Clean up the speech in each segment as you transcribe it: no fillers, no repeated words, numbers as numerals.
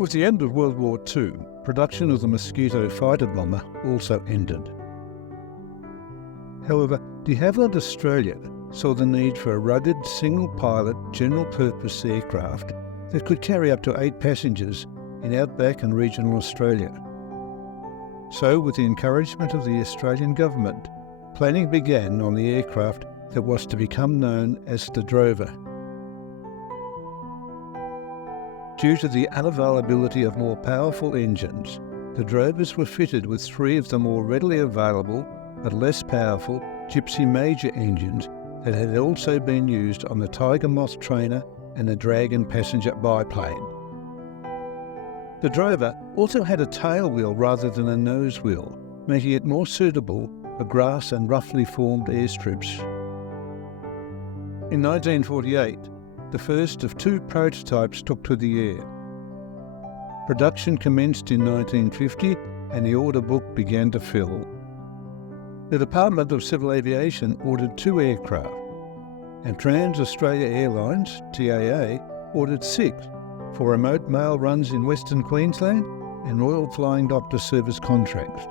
With the end of World War II, production of the Mosquito fighter bomber also ended. However, de Havilland Australia saw the need for a rugged, single-pilot, general-purpose aircraft that could carry up to 8 passengers in outback and regional Australia. So, with the encouragement of the Australian government, planning began on the aircraft that was to become known as the Drover. Due to the unavailability of more powerful engines, the Drovers were fitted with 3 of the more readily available but less powerful Gipsy Major engines that had also been used on the Tiger Moth trainer and the Dragon passenger biplane. The Drover also had a tail wheel rather than a nose wheel, making it more suitable for grass and roughly formed airstrips. In 1948, the first of 2 prototypes took to the air. Production commenced in 1950 and the order book began to fill. The Department of Civil Aviation ordered 2 aircraft, and Trans-Australia Airlines, TAA, ordered 6 for remote mail runs in Western Queensland and Royal Flying Doctor Service contracts.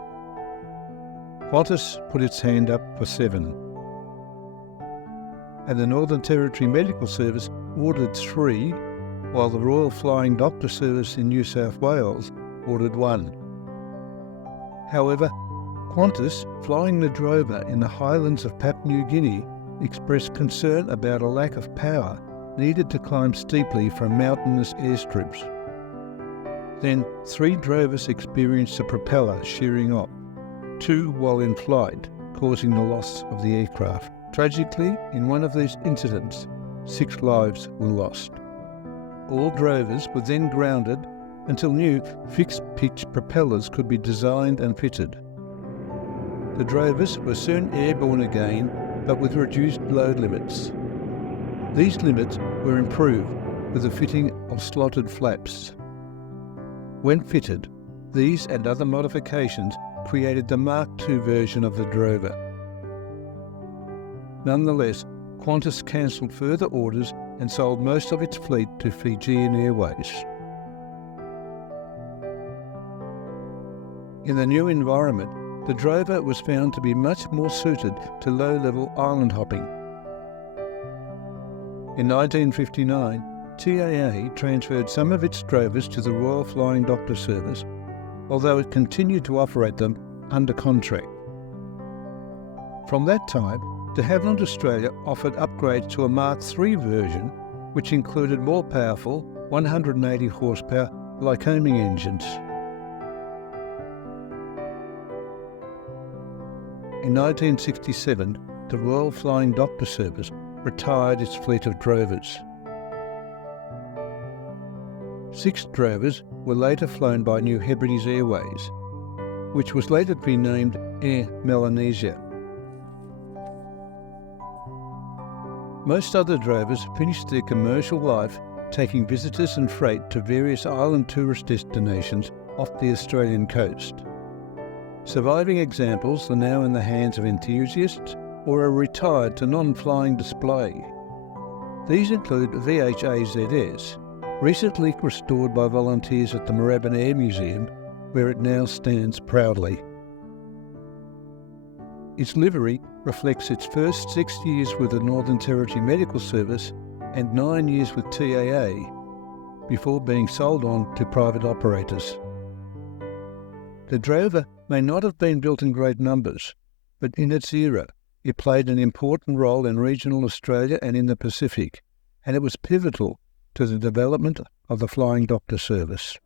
Qantas put its hand up for 7. And the Northern Territory Medical Service ordered 3, while the Royal Flying Doctor Service in New South Wales ordered 1. However, Qantas, flying the Drover in the highlands of Papua New Guinea, expressed concern about a lack of power needed to climb steeply from mountainous airstrips. Then 3 Drovers experienced a propeller shearing off, 2 while in flight, causing the loss of the aircraft. Tragically, in one of these incidents, 6 lives were lost. All Drovers were then grounded until new fixed-pitch propellers could be designed and fitted. The Drovers were soon airborne again, but with reduced load limits. These limits were improved with the fitting of slotted flaps. When fitted, these and other modifications created the Mark II version of the Drover. Nonetheless, Qantas cancelled further orders and sold most of its fleet to Fijian Airways. In the new environment, the Drover was found to be much more suited to low-level island hopping. In 1959, TAA transferred some of its Drovers to the Royal Flying Doctor Service, although it continued to operate them under contract. From that time, de Havilland Australia offered upgrades to a Mark III version, which included more powerful 180 horsepower Lycoming engines. In 1967, the Royal Flying Doctor Service retired its fleet of Drovers. 6 Drovers were later flown by New Hebrides Airways, which was later to be named Air Melanesia. Most other Drovers finished their commercial life taking visitors and freight to various island tourist destinations off the Australian coast. Surviving examples are now in the hands of enthusiasts or are retired to non-flying display. These include VHAZS, recently restored by volunteers at the Moorabbin Air Museum, where it now stands proudly. Its livery reflects its first 6 years with the Northern Territory Medical Service and 9 years with TAA, before being sold on to private operators. The Drover may not have been built in great numbers, but in its era, it played an important role in regional Australia and in the Pacific, and it was pivotal to the development of the Flying Doctor Service.